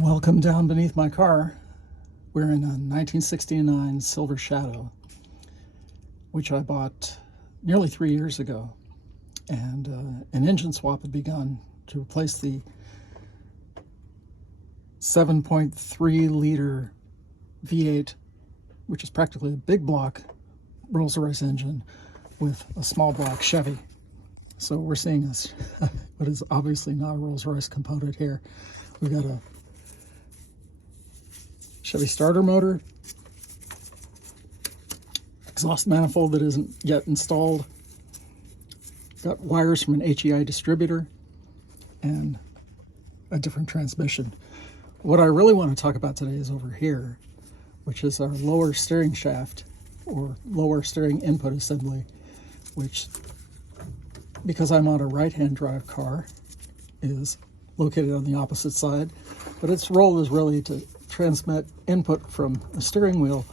Welcome down beneath my car. We're in a 1969 Silver Shadow, which I bought nearly 3 years ago. And an engine swap had begun to replace the 7.3 liter V8, which is practically a big block Rolls-Royce engine, with a small block Chevy. So we're seeing what is obviously not a Rolls-Royce component here. We've got a Chevy starter motor, exhaust manifold that isn't yet installed, got wires from an HEI distributor, and a different transmission. What I really want to talk about today is over here, which is our lower steering shaft or lower steering input assembly, which, because I'm on a right-hand drive car, is located on the opposite side, but its role is really to transmit input from the steering wheel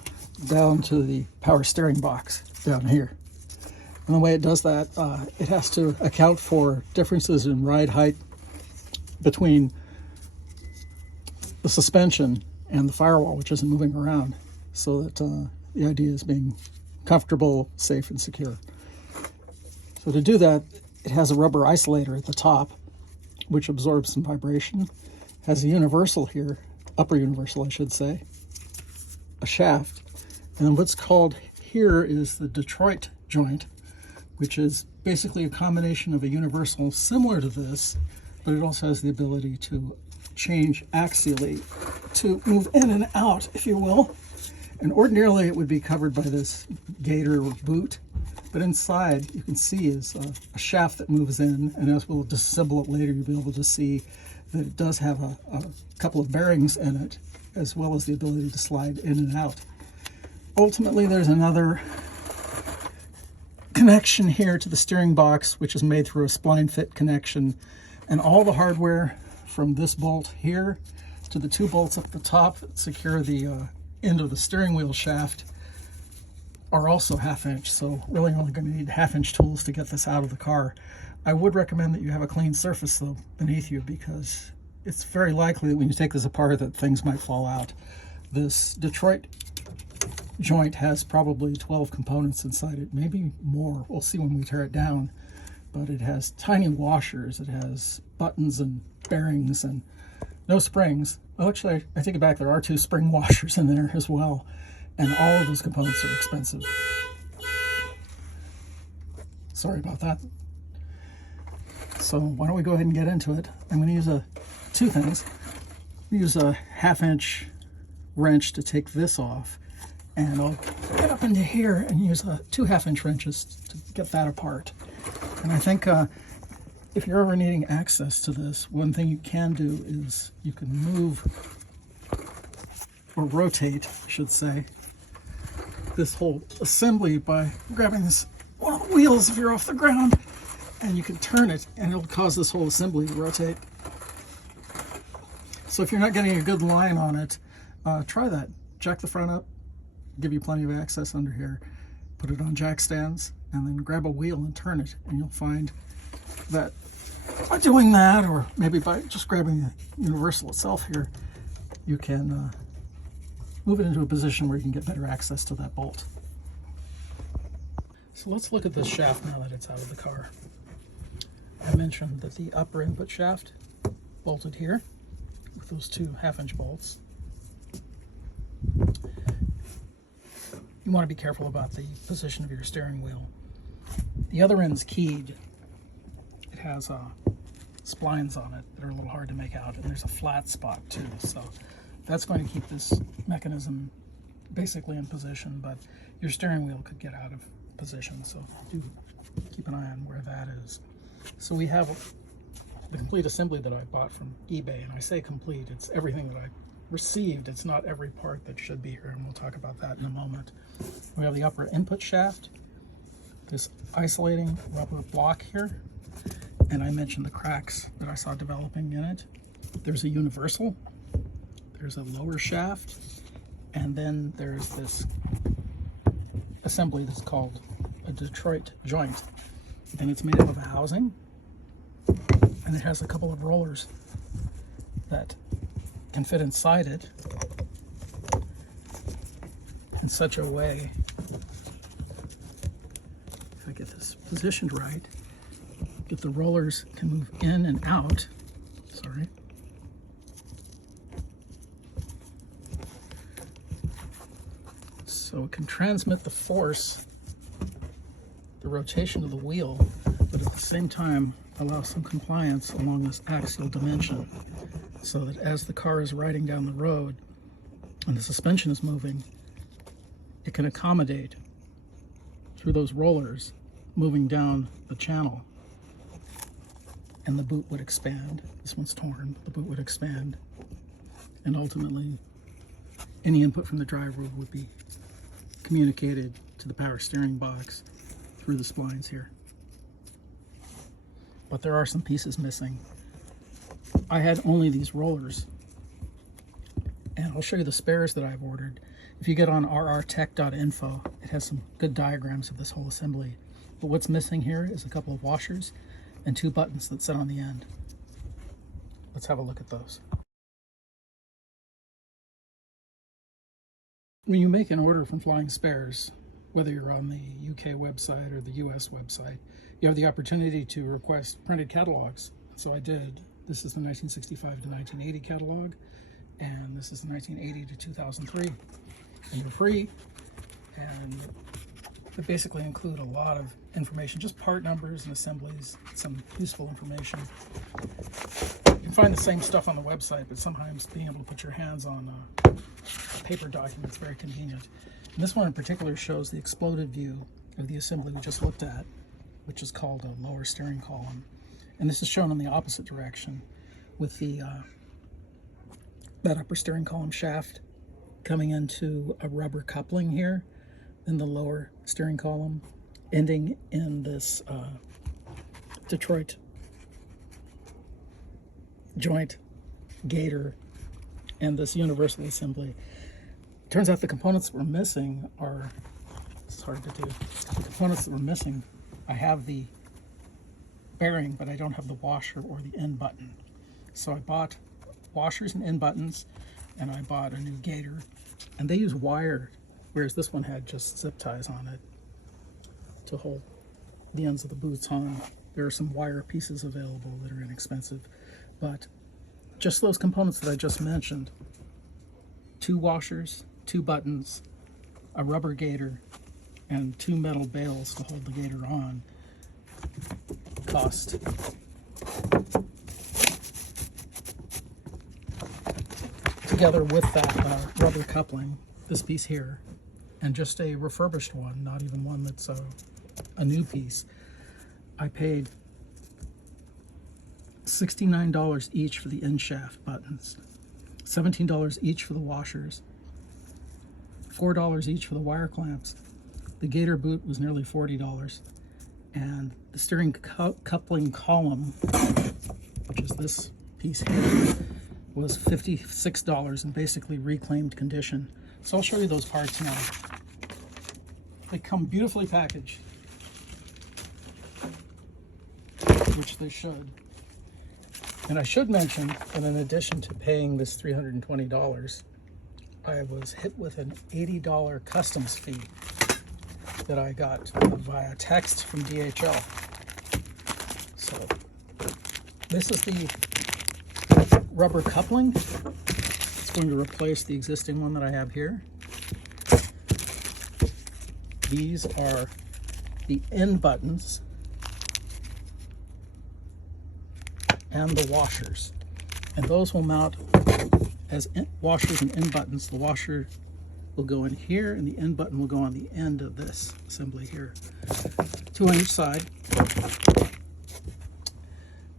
down to the power steering box down here. And the way it does that, it has to account for differences in ride height between the suspension and the firewall, which isn't moving around, so that the idea is being comfortable, safe, and secure. So to do that, it has a rubber isolator at the top, which absorbs some vibration. It has a universal here, upper universal I should say, a shaft, and what's called here is the Detroit joint, which is basically a combination of a universal similar to this, but it also has the ability to change axially to move in and out, if you will. And ordinarily it would be covered by this gator or boot, but inside you can see is a shaft that moves in, and as we'll disassemble it later, you'll be able to see that it does have a couple of bearings in it, as well as the ability to slide in and out. Ultimately, there's another connection here to the steering box, which is made through a spline fit connection, and all the hardware from this bolt here to the two bolts up the top that secure the end of the steering wheel shaft are also 1/2 inch, so really only going to need 1/2 inch tools to get this out of the car. I would recommend that you have a clean surface though beneath you, because it's very likely that when you take this apart that things might fall out. This Detroit joint has probably 12 components inside it, maybe more. We'll see when we tear it down. But it has tiny washers, it has buttons and bearings, and no springs. Well, actually, I take it back, there are 2 spring washers in there as well, and all of those components are expensive. Sorry about that. So why don't we go ahead and get into it. I'm going to use two things. Use a 1/2 inch wrench to take this off, and I'll get up into here and use 2 1/2 inch wrenches to get that apart. And I think if you're ever needing access to this, one thing you can do is you can move or rotate, I should say, this whole assembly by grabbing this one of the wheels if you're off the ground, and you can turn it and it'll cause this whole assembly to rotate. So if you're not getting a good line on it, try that. Jack the front up, give you plenty of access under here. Put it on jack stands, and then grab a wheel and turn it, and you'll find that by doing that, or maybe by just grabbing the universal itself here, you can move it into a position where you can get better access to that bolt. So let's look at this shaft now that it's out of the car. I mentioned that the upper input shaft bolted here with those 2 1/2 inch bolts. You want to be careful about the position of your steering wheel. The other end's keyed. It has splines on it that are a little hard to make out, and there's a flat spot too, so that's going to keep this mechanism basically in position, but your steering wheel could get out of position, so do keep an eye on where that is. So we have the complete assembly that I bought from eBay, and I say complete, it's everything that I received. It's not every part that should be here, and we'll talk about that in a moment. We have the upper input shaft, this isolating rubber block here, and I mentioned the cracks that I saw developing in it. There's a universal, there's a lower shaft, and then there's this assembly that's called a Detroit joint, and it's made up of a housing, and it has a couple of rollers that can fit inside it in such a way, if I get this positioned right, if the rollers can move in and out, sorry, so it can transmit the force, the rotation of the wheel, but at the same time allow some compliance along this axial dimension, so that as the car is riding down the road and the suspension is moving, it can accommodate through those rollers moving down the channel, and the boot would expand. This one's torn, the boot would expand, and ultimately any input from the driver would be communicated to the power steering box through the splines here. But there are some pieces missing. I had only these rollers, and I'll show you the spares that I've ordered. If you get on rrtech.info, it has some good diagrams of this whole assembly. But what's missing here is a couple of washers and 2 buttons that sit on the end. Let's have a look at those. When you make an order from Flying Spares, whether you're on the UK website or the US website, you have the opportunity to request printed catalogs. So I did. This is the 1965 to 1980 catalog, and this is the 1980 to 2003. And they're free, and they basically include a lot of information, just part numbers and assemblies, some useful information. You can find the same stuff on the website, but sometimes being able to put your hands on a paper document is very convenient. And this one in particular shows the exploded view of the assembly we just looked at, which is called a lower steering column. And this is shown in the opposite direction, with the that upper steering column shaft coming into a rubber coupling here in the lower steering column, ending in this Detroit joint gator and this universal assembly. Turns out the components that were missing are, it's hard to do, the components that were missing, I have the bearing, but I don't have the washer or the end button. So I bought washers and end buttons, and I bought a new gator, and they use wire, whereas this one had just zip ties on it to hold the ends of the boots on. There are some wire pieces available that are inexpensive, but just those components that I just mentioned, 2 washers, 2 buttons, a rubber gator, and 2 metal bales to hold the gator on, cost together with that rubber coupling, this piece here, and just a refurbished one, not even one that's a new piece, I paid $69 each for the end shaft buttons, $17 each for the washers, $4 each for the wire clamps. The gator boot was nearly $40, and the steering coupling column, which is this piece here, was $56 in basically reclaimed condition. So I'll show you those parts now. They come beautifully packaged, which they should. And I should mention that in addition to paying this $320, I was hit with an $80 customs fee that I got via text from DHL. So this is the rubber coupling. It's going to replace the existing one that I have here. These are the end buttons and the washers, and those will mount as washers and end buttons. The washer will go in here, and the end button will go on the end of this assembly here, 2 on each side.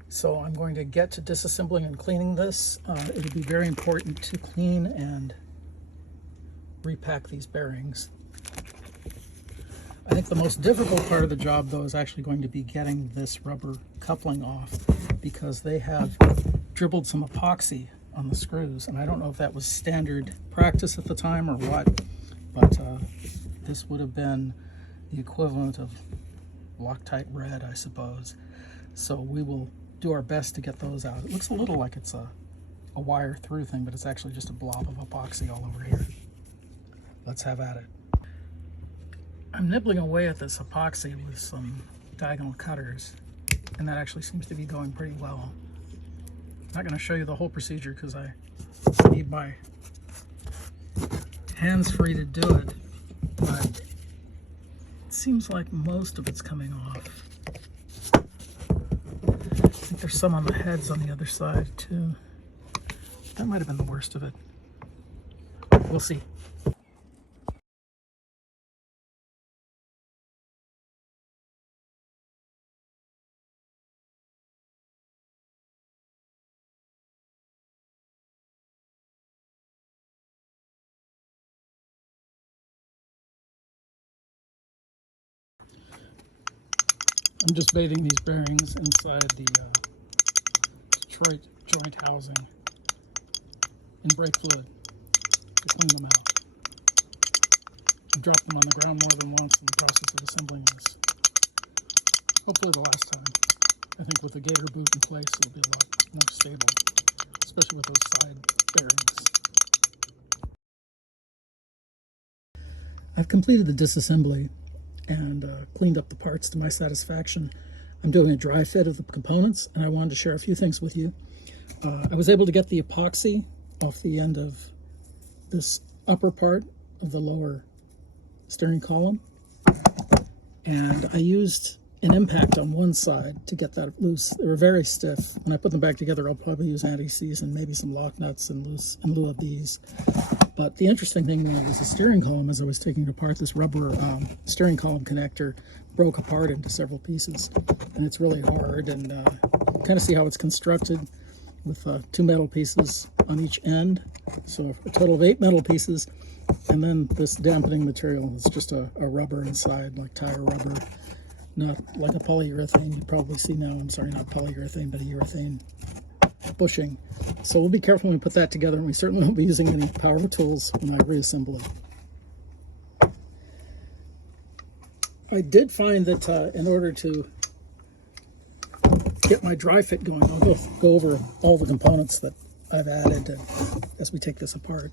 So I'm going to get to disassembling and cleaning this. It'll be very important to clean and repack these bearings. I think the most difficult part of the job, though, is actually going to be getting this rubber coupling off, because they have dribbled some epoxy on the screws, and I don't know if that was standard practice at the time or what, but this would have been the equivalent of Loctite red, I suppose. So we will do our best to get those out. It looks a little like it's a a wire through thing, but it's actually just a blob of epoxy all over here. Let's have at it. I'm nibbling away at this epoxy with some diagonal cutters, and that actually seems to be going pretty well. I'm not going to show you the whole procedure because I need my hands free to do it, but it seems like most of it's coming off. I think there's some on the heads on the other side too. That might have been the worst of it. We'll see. I'm just bathing these bearings inside the Detroit joint housing in brake fluid to clean them out. I've dropped them on the ground more than once in the process of assembling this. Hopefully the last time. I think with the gator boot in place it'll be a lot more stable, especially with those side bearings. I've completed the disassembly and cleaned up the parts to my satisfaction. I'm doing a dry fit of the components, and I wanted to share a few things with you. I was able to get the epoxy off the end of this upper part of the lower steering column, and I used an impact on one side to get that loose. They were very stiff. When I put them back together, I'll probably use anti-seize and maybe some lock nuts in lieu of these. But the interesting thing when it was the steering column, as I was taking it apart, this rubber steering column connector broke apart into several pieces, and it's really hard. And you kind of see how it's constructed with 2 metal pieces on each end, so a total of 8 metal pieces, and then this dampening material is just a rubber inside, like tire rubber, not like a polyurethane you probably see now. I'm sorry, not polyurethane, but a urethane bushing. So we'll be careful when we put that together, and we certainly won't be using any power tools when I reassemble it. I did find that in order to get my dry fit going, I'll go over all the components that I've added as we take this apart.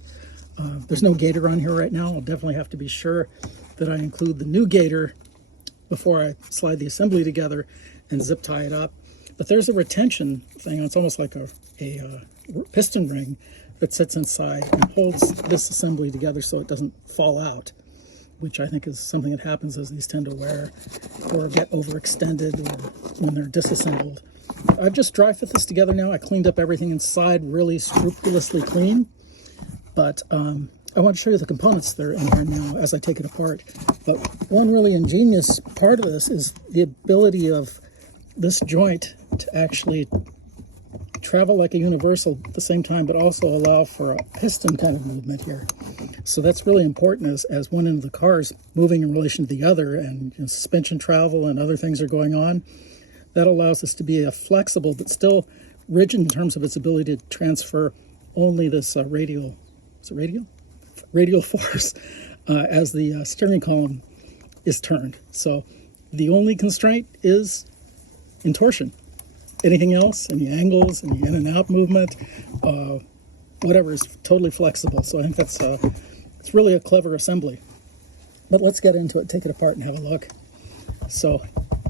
There's no gator on here right now. I'll definitely have to be sure that I include the new gator before I slide the assembly together and zip tie it up. But there's a retention thing. It's almost like a piston ring that sits inside and holds this assembly together so it doesn't fall out, which I think is something that happens as these tend to wear or get overextended or when they're disassembled. I've just dry fit this together now. I cleaned up everything inside really scrupulously clean, but I want to show you the components that are in here now as I take it apart. But one really ingenious part of this is the ability of this joint to actually travel like a universal at the same time, but also allow for a piston kind of movement here. So that's really important as one end of the car is moving in relation to the other, and suspension travel and other things are going on. That allows us to be a flexible but still rigid in terms of its ability to transfer only this radial force as the steering column is turned. So the only constraint is in torsion. Anything else, any angles, any in and out movement, whatever is totally flexible. So I think that's it's really a clever assembly. But let's get into it, take it apart and have a look. So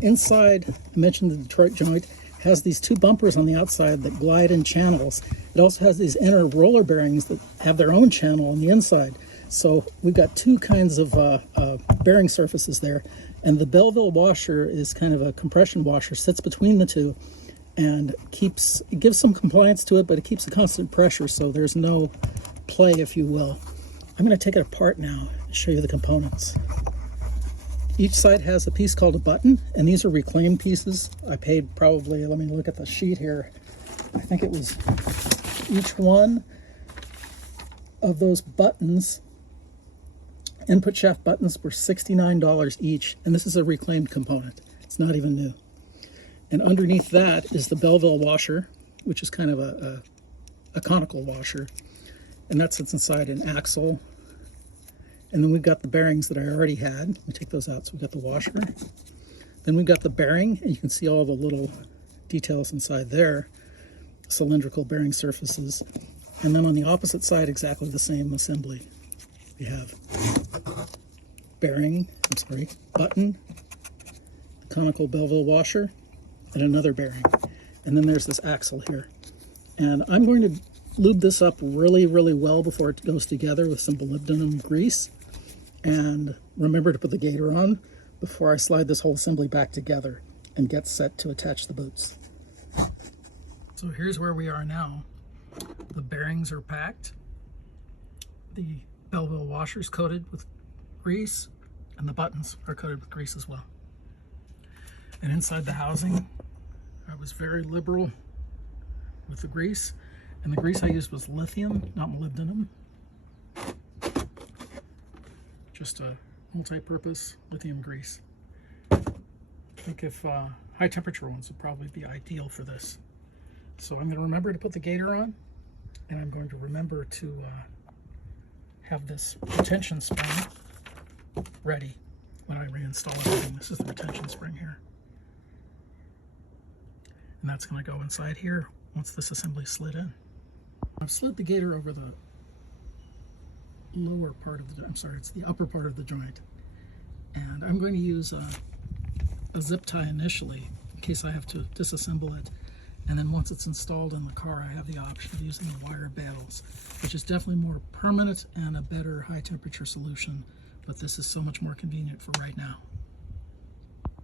inside, I mentioned the Detroit joint has these 2 bumpers on the outside that glide in channels. It also has these inner roller bearings that have their own channel on the inside. So we've got 2 kinds of bearing surfaces there. And the Belleville washer is kind of a compression washer, sits between the 2, and it gives some compliance to it, but it keeps a constant pressure, so there's no play, if you will. I'm going to take it apart now and show you the components. Each side has a piece called a button, and these are reclaimed pieces. I paid probably, let me look at the sheet here, I think it was each one of those buttons, input shaft buttons, were $69 each, and this is a reclaimed component. It's not even new. And underneath that is the Belleville washer, which is kind of a conical washer. And that sits inside an axle. And then we've got the bearings that I already had. Let me take those out. So we've got the washer. Then we've got the bearing, and you can see all the little details inside there. cylindrical bearing surfaces. And then on the opposite side, exactly the same assembly. We have button, conical bevel washer, and another bearing. And then there's this axle here. And I'm going to lube this up really, really well before it goes together with some molybdenum grease. And remember to put the gator on before I slide this whole assembly back together and get set to attach the boots. So here's where we are now. The bearings are packed. The bevel washer's coated with grease, and the buttons are coated with grease as well. And inside the housing, I was very liberal with the grease, and the grease I used was lithium, not molybdenum. Just a multi-purpose lithium grease. I think if high temperature ones would probably be ideal for this. So I'm going to remember to put the gator on, and I'm going to remember to have this retention spring ready when I reinstall everything. This is the retention spring here. And that's going to go inside here once this assembly slid in. I've slid the gator over the lower part of the, it's the upper part of the joint. And I'm going to use a zip tie initially in case I have to disassemble it. And then once it's installed in the car, I have the option of using the wire bails, which is definitely more permanent and a better high temperature solution, but this is so much more convenient for right now.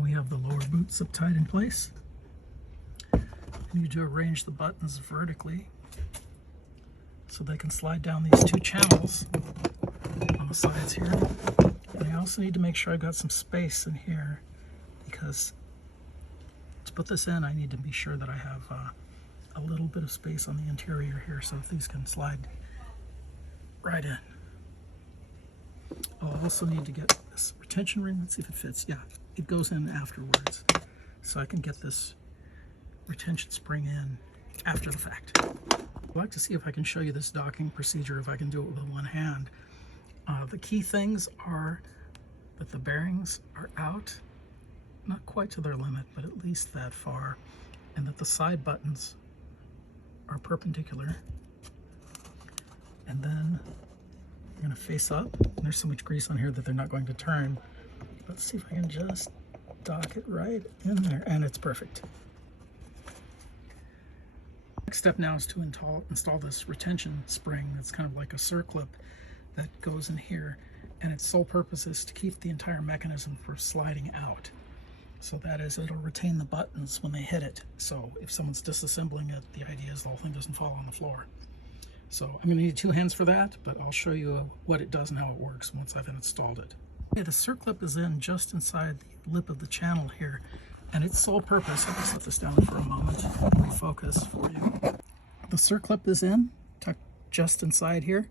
We have the lower boot zip tied in place. I need to arrange the buttons vertically so they can slide down these two channels on the sides here. And I also need to make sure I've got some space in here, because to put this in, I need to be sure that I have a little bit of space on the interior here so that these can slide right in. I'll also need to get this retention ring. Let's see if it fits. Yeah, it goes in afterwards. So I can get this retention spring in after the fact. I'd like to see if I can show you this docking procedure, if I can do it with one hand. The key things are that the bearings are out, not quite to their limit, but at least that far, and that the side buttons are perpendicular. And then I'm going to face up. There's so much grease on here that they're not going to turn. Let's see if I can just dock it right in there, and it's perfect. Next step now is to install this retention spring that's kind of like a circlip that goes in here, and its sole purpose is to keep the entire mechanism from sliding out. So that is, it'll retain the buttons when they hit it. So if someone's disassembling it, the idea is the whole thing doesn't fall on the floor. So I'm going to need 2 hands for that, but I'll show you what it does and how it works once I've installed it. Okay, the circlip is in just inside the lip of the channel here, and its sole purpose, I'll set this down for a moment, refocus for you. The circlip is in, tucked just inside here.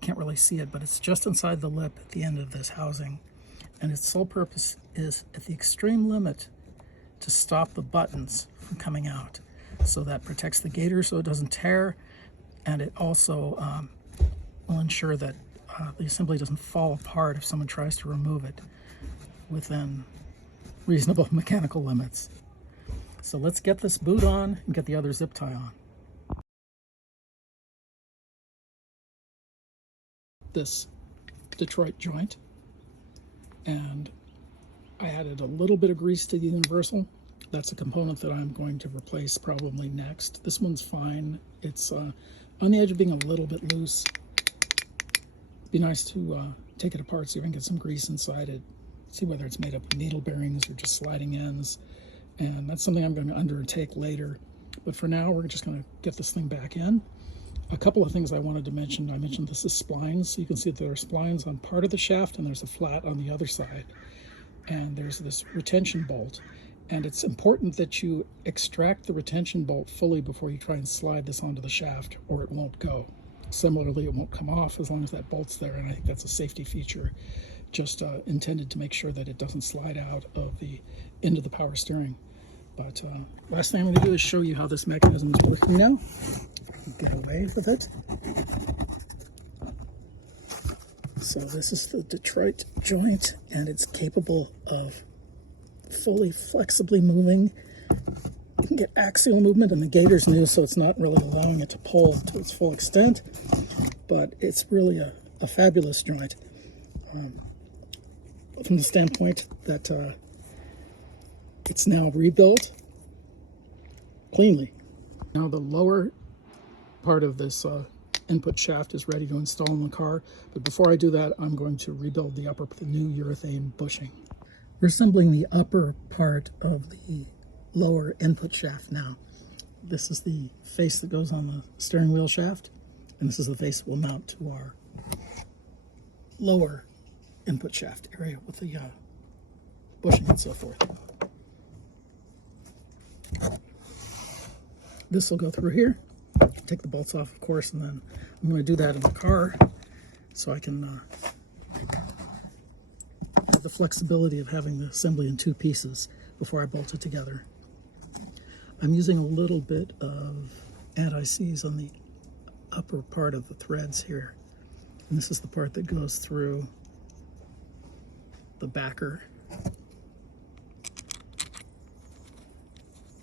Can't really see it, but it's just inside the lip at the end of this housing. And its sole purpose is, at the extreme limit, to stop the buttons from coming out. So that protects the gator so it doesn't tear, and it also will ensure that the assembly doesn't fall apart if someone tries to remove it within reasonable mechanical limits. So let's get this boot on and get the other zip tie on. This Detroit joint, and I added a little bit of grease to the universal. That's a component that I'm going to replace probably next. This one's fine. It's on the edge of being a little bit loose. It'd be nice to take it apart so you can get some grease inside it, see whether it's made up of needle bearings or just sliding ends. And that's something I'm going to undertake later. But for now, we're just going to get this thing back in. A couple of things I wanted to mention. I mentioned this is splines. So you can see that there are splines on part of the shaft and there's a flat on the other side. And there's this retention bolt. And it's important that you extract the retention bolt fully before you try and slide this onto the shaft, or it won't go. Similarly, it won't come off as long as that bolt's there, and I think that's a safety feature just intended to make sure that it doesn't slide out of the into the power steering. But last thing I'm going to do is show you how this mechanism is working now. Get away with it. So this is the Detroit joint, and it's capable of fully flexibly moving can get axial movement, and the gator's new, so it's not really allowing it to pull to its full extent, but it's really a fabulous joint from the standpoint that it's now rebuilt cleanly. Now the lower part of this input shaft is ready to install in the car, but before I do that, I'm going to rebuild the upper with the new urethane bushing. We're assembling the upper part of the lower input shaft now. This is the face that goes on the steering wheel shaft, and this is the face we'll mount to our lower input shaft area with the bushing and so forth. This will go through here. Take the bolts off, of course, and then I'm going to do that in the car so I can have the flexibility of having the assembly in two pieces before I bolt it together. I'm using a little bit of anti-seize on the upper part of the threads here. And this is the part that goes through the backer,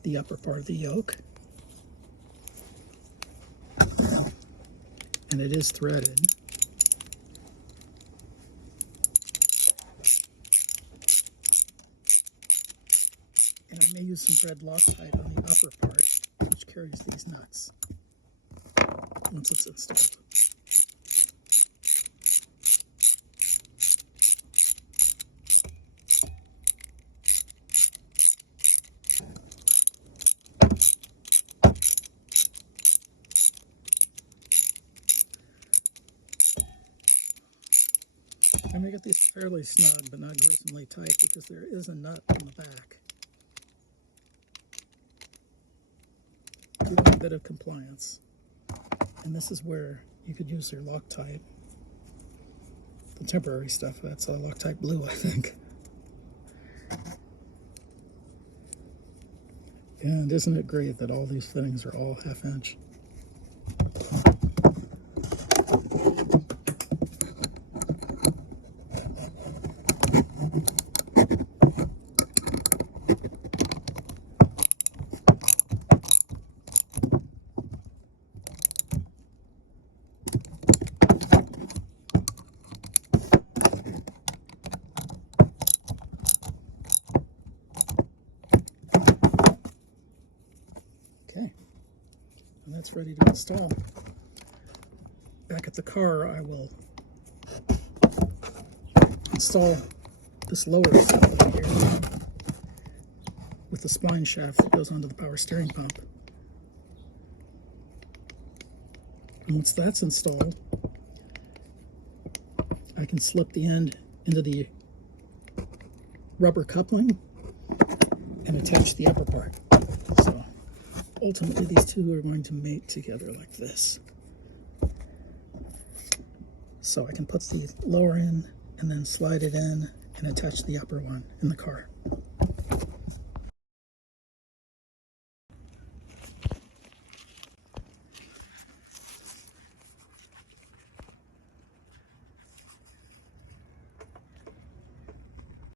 the upper part of the yoke. And it is threaded. And I may use some thread Loctite on the upper part, which carries these nuts once it's installed. I'm going to get these fairly snug, but not gruesomely tight, because there is a nut in the back. Give it a bit of compliance. And this is where you could use your Loctite. The temporary stuff, that's Loctite Blue, I think. And isn't it great that all these fittings are all 1/2 inch? And that's ready to install. Back at the car, I will install this lower assembly here with the spline shaft that goes onto the power steering pump. And once that's installed, I can slip the end into the rubber coupling and attach the upper part. So ultimately these two are going to mate together like this. So I can put the lower in and then slide it in and attach the upper one in the car.